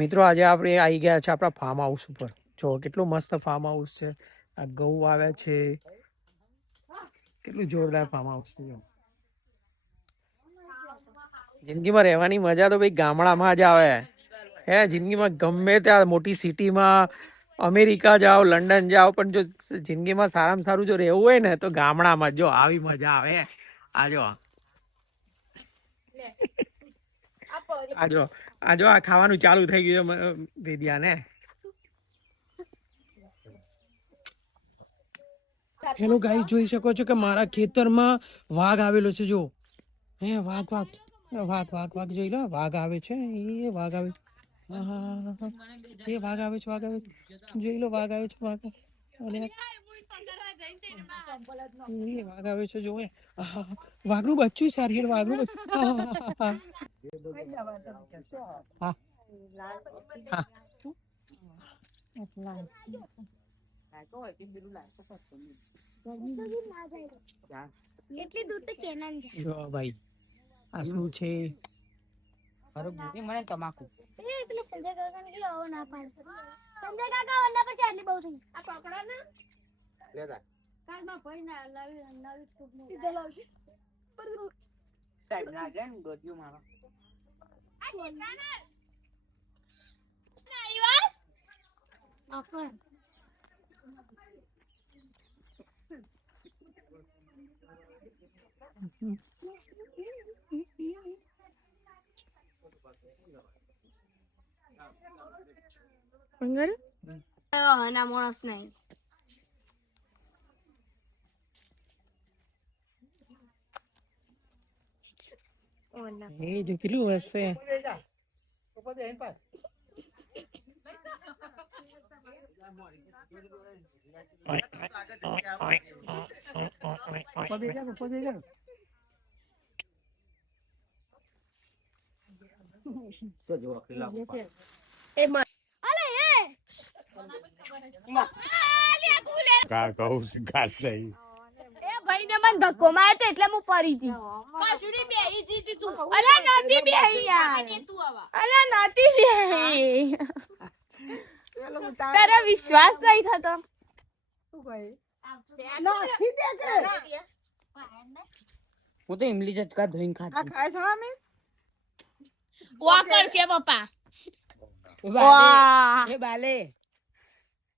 મિત્રો આજે આપણે આવી ગયા છે આપણા ફાર્મ હાઉસ ઉપર. જો કેટલું મસ્ત ફાર્મ હાઉસ છે. આ ઘઉં આવ્યા છે. કેટલું જોરદાર ફાર્મ હાઉસ છે. જિંદગીમાં રહેવાની મજા તો ભાઈ ગામડામાં જ આવે. હે જિંદગીમાં ગમે ત્યાં મોટી સિટીમાં અમેરિકા જાઓ, લંડન જાઓ, પણ જો જિંદગીમાં સારામાં સારું જો રહેવું હોય ને તો ગામડામાં જો આવી મજા આવે. આજો આ ખાવાનું ચાલુ થઈ ગયું વેદિયા ને. હેલો ગાઈસ, જોઈ શકો છો કે મારા ખેતરમાં વાઘ આવેલો છે. જો હે વાઘ જોઈ લો. વાઘ આવે છે. એ વાઘ આવે છે. એ વાઘ આવે છે. જોઈ લો વાઘ આવે છે. વાઘ આવે છે. જો વાઘનું બચ્ચું છે. વાઘનું એટલી દૂર તો કેનાન છે. જો ભાઈ આ શું છે? મને તમાકુ પેલા સંજય કાકા ને આવો ના પાડતો. સંજય કાકા ઓના પર ચાટલી બહુ થઈ. આ પકડા ને લેતા કાલમાં ભાઈ ના નવી સ્કૂપ નું સીધે લાવશે. સાહેબ ના જાય ને ગોતિયો મારો આ શેતાના સ્નાઈવાસ ઓફર અંગર ના મોણસ નહીં. એ જો કેટલું હશે. ભાઈ ને મને ધક્કો માર્યો એટલે હું પડી જી. કાસુડી બેહી જી તું. અલા નતી બેહી યાર. અલા નતી બેહી. તારો વિશ્વાસ નહીં થતો. શું કહે? નાખી દે કે. હું તો ઇમલી ચટકા ધોઈને ખાતી. આ ખાય છો અમે? વોકર છે પપ્પા. એ બાલે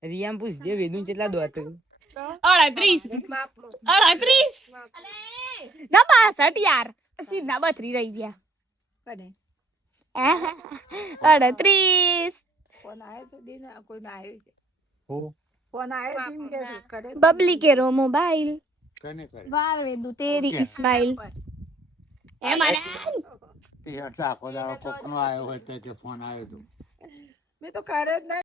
રિયામ પૂછ જે વેદું કેટલા દોત 38 ના 62 યાર. સીધા 32 રહી ગયા. કને 38 फोन आए तो दिन कोई ना आए हो फोन आए दिन के करे बबली के रो मोबाइल वाह वे दू तेरी इस्माइल ए मारा તે હતા કોકનો આવ્યો હોય તે ફોન આવ્યો તો मैं तो करे नहीं